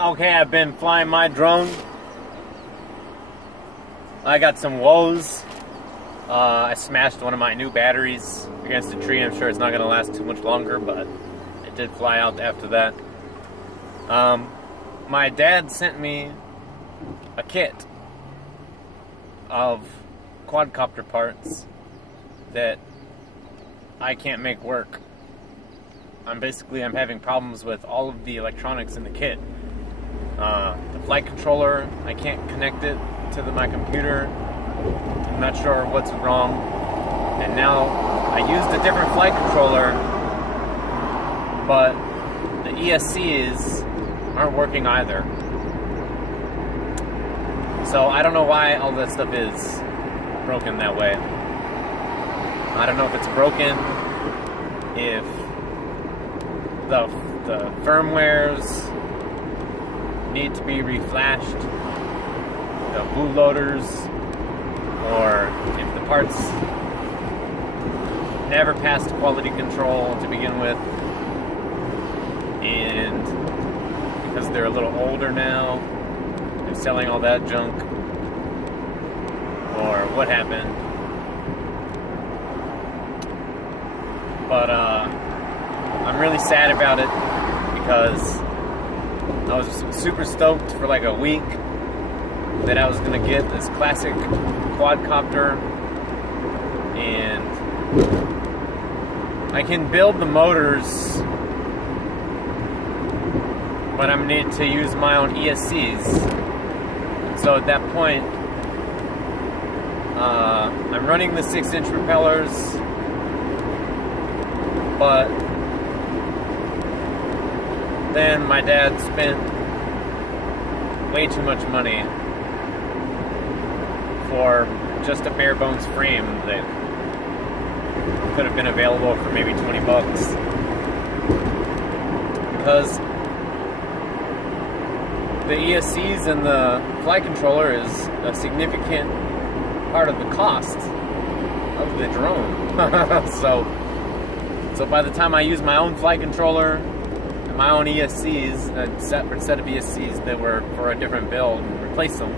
Okay, I've been flying my drone. I got some woes. I smashed one of my new batteries against a tree. I'm sure it's not going to last too much longer, but it did fly out after that. My dad sent me a kit of quadcopter parts that I can't make work. I'm having problems with all of the electronics in the kit. The flight controller, I can't connect it to my computer. I'm not sure what's wrong. And now I used a different flight controller, but the ESCs aren't working either. So I don't know why all that stuff is broken that way. I don't know if it's broken, if the firmwares need to be reflashed, the bootloaders, or if the parts never passed quality control to begin with, and because they're a little older now, they're selling all that junk, or what happened. But I'm really sad about it because I was super stoked for like a week that I was going to get this classic quadcopter, and I can build the motors, but I'm going to need to use my own ESCs. So at that point, I'm running the 6-inch propellers, but then my dad spent way too much money for just a bare bones frame that could have been available for maybe 20 bucks. Because the ESCs and the flight controller is a significant part of the cost of the drone. So by the time I use my own flight controller and my own ESCs, a separate set of ESCs that were for a different build, and replace them,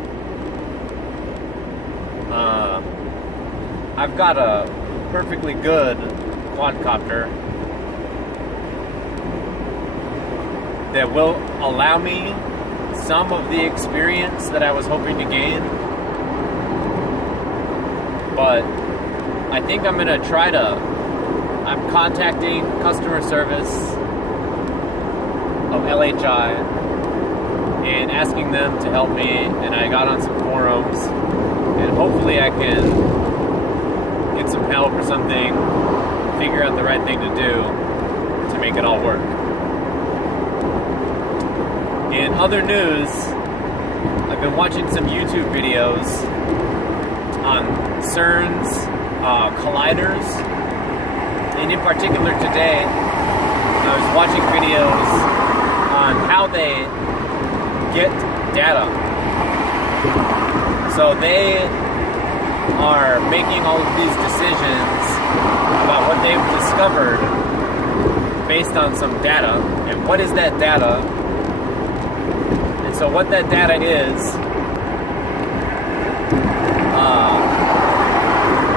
I've got a perfectly good quadcopter that will allow me some of the experience that I was hoping to gain. But I think I'm going to try to... I'm contacting customer service of LHI and asking them to help me, and I got on some forums, and hopefully I can get some help or something, figure out the right thing to do to make it all work. In other news, I've been watching some YouTube videos on CERN's colliders, and in particular today, I was watching videos on how they get data. So they are making all of these decisions about what they've discovered based on some data. And what is that data? And so what that data is,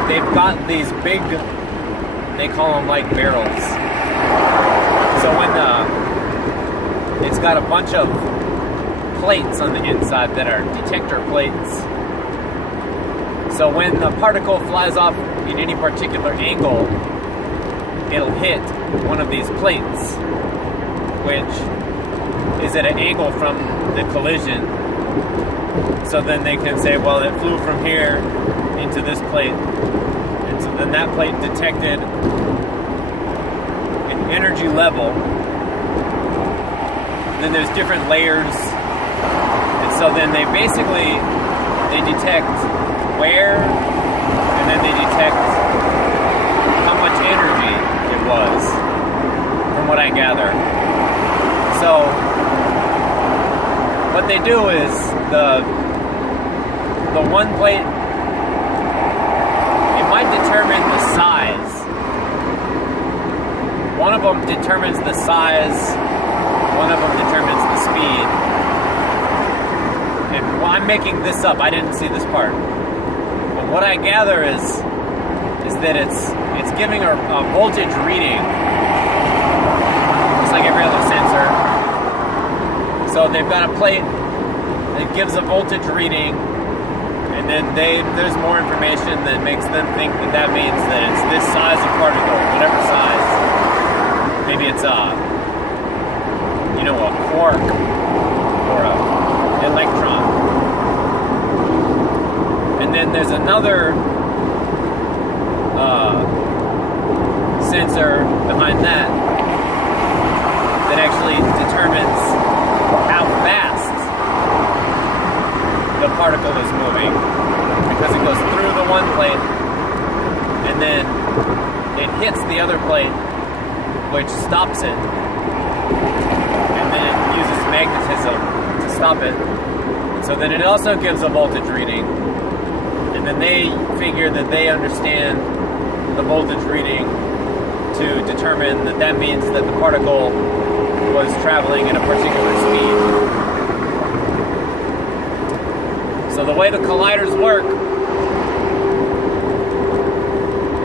they've got these big, they call them like barrels. So when it's got a bunch of plates on the inside that are detector plates. So when the particle flies off in any particular angle, it'll hit one of these plates, which is at an angle from the collision. So then they can say, well, it flew from here into this plate. And so then that plate detected an energy level. Then there's different layers. And so then they detect where, and then they detect how much energy it was, from what I gather. So what they do is the one plate, it might determine the size. One of them determines the size, one of them determines the speed, I'm making this up. I didn't see this part. But what I gather is that it's giving a voltage reading, just like every other sensor. So they've got a plate that gives a voltage reading, and then there's more information that makes them think that means that it's this size of particle, whatever size. Maybe it's a quark or an electron. And then there's another sensor behind that actually determines how fast the particle is moving, because it goes through the one plate and then it hits the other plate, which stops it, and then it uses magnetism to stop it. So then it also gives a voltage reading, and then they figure that they understand the voltage reading to determine that means that the particle was traveling at a particular speed. So the way the colliders work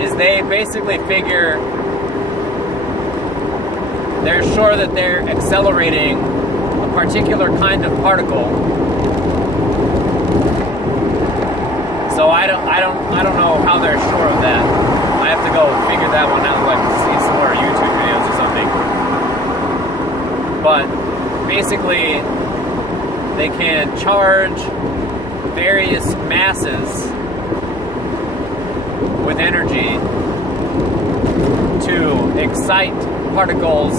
is they basically figure they're sure that they're accelerating a particular kind of particle. So I don't know how they're sure of that. I have to go figure that one out, like see some more YouTube videos or something. But basically, they can charge various masses with energy to excite particles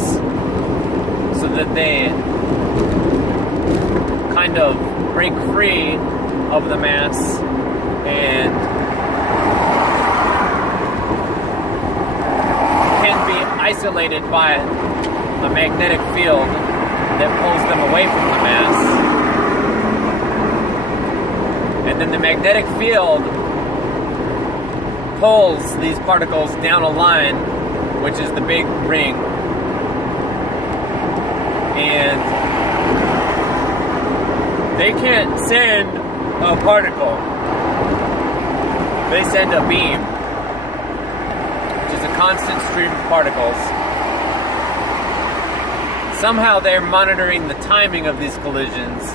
so that they kind of break free of the mass and can be isolated by a magnetic field that pulls them away from the mass. And then the magnetic field pulls these particles down a line, which is the big ring. And they can't send a particle. They send a beam, which is a constant stream of particles. Somehow they're monitoring the timing of these collisions,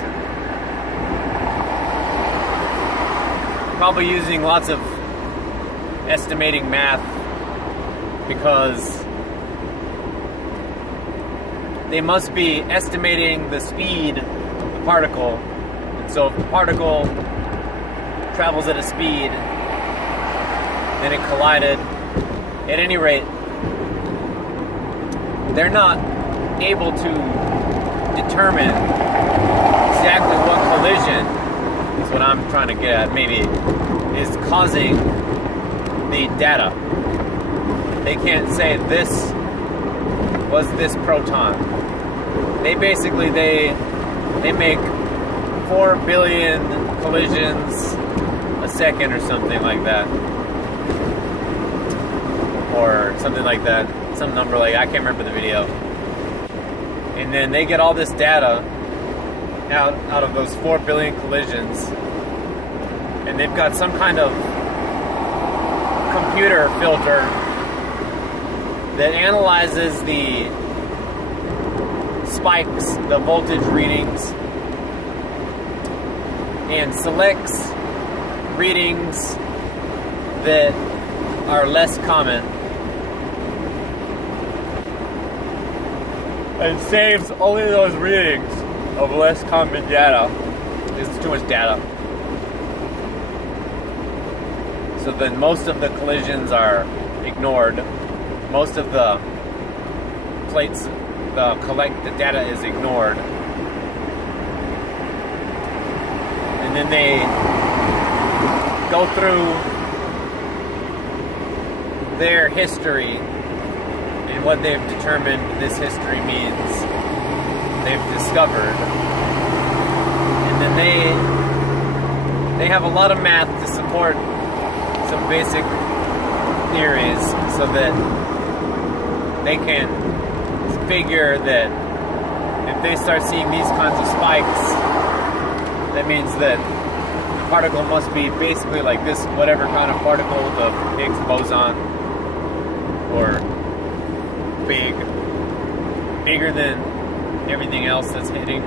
probably using lots of estimating math, because they must be estimating the speed of the particle. And so if the particle travels at a speed, then it collided. At any rate, they're not able to determine exactly what collision, is what I'm trying to get at, maybe, is causing the data. They can't say this was this proton. They basically, they make 4 billion collisions a second or something like that. Or something like that. Some number like, I can't remember the video. And then they get all this data out of those 4 billion collisions, and they've got some kind of computer filter that analyzes the spikes, the voltage readings, and selects readings that are less common, and saves only those readings of less common data. This is too much data. So then most of the collisions are ignored. Most of the plates, the data is ignored. And then they go through their history and what they've determined this history means. They've discovered. And then they have a lot of math to support some basic theories so that they can figure that if they start seeing these kinds of spikes, that means that the particle must be basically like this, whatever kind of particle, the Higgs boson, or bigger than everything else that's hitting.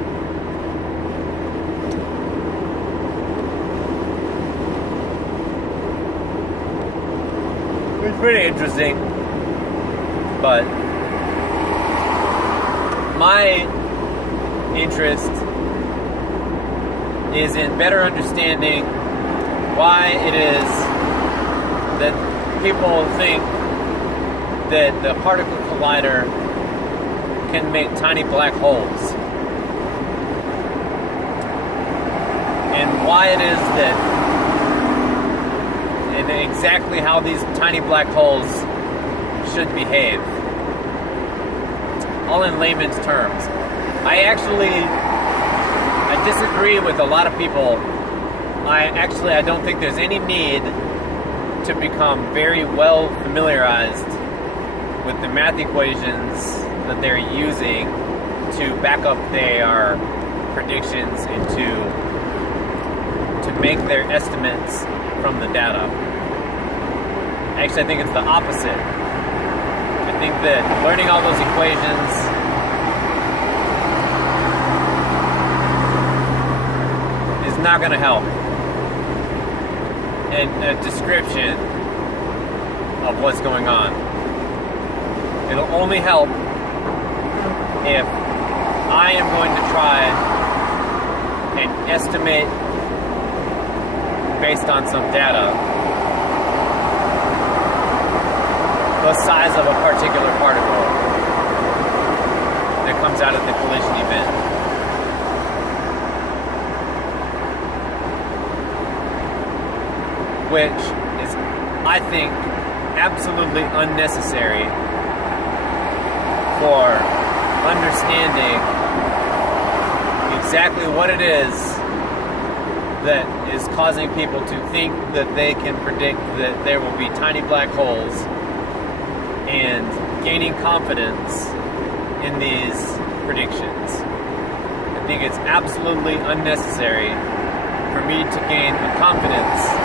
It's pretty interesting, but my interest is in better understanding why it is that people think that the particle collider can make tiny black holes, and why it is that, and exactly how these tiny black holes should behave, all in layman's terms. I disagree with a lot of people. I don't think there's any need to become very well familiarized with the math equations that they're using to back up their predictions and to make their estimates from the data. Actually, I think it's the opposite. I think that learning all those equations is not going to help in a description of what's going on. It'll only help if I am going to try and estimate based on some data the size of a particular particle that comes out of the collision event. Which is, I think, absolutely unnecessary for understanding exactly what it is that is causing people to think that they can predict that there will be tiny black holes, and gaining confidence in these predictions. I think it's absolutely unnecessary for me to gain a confidence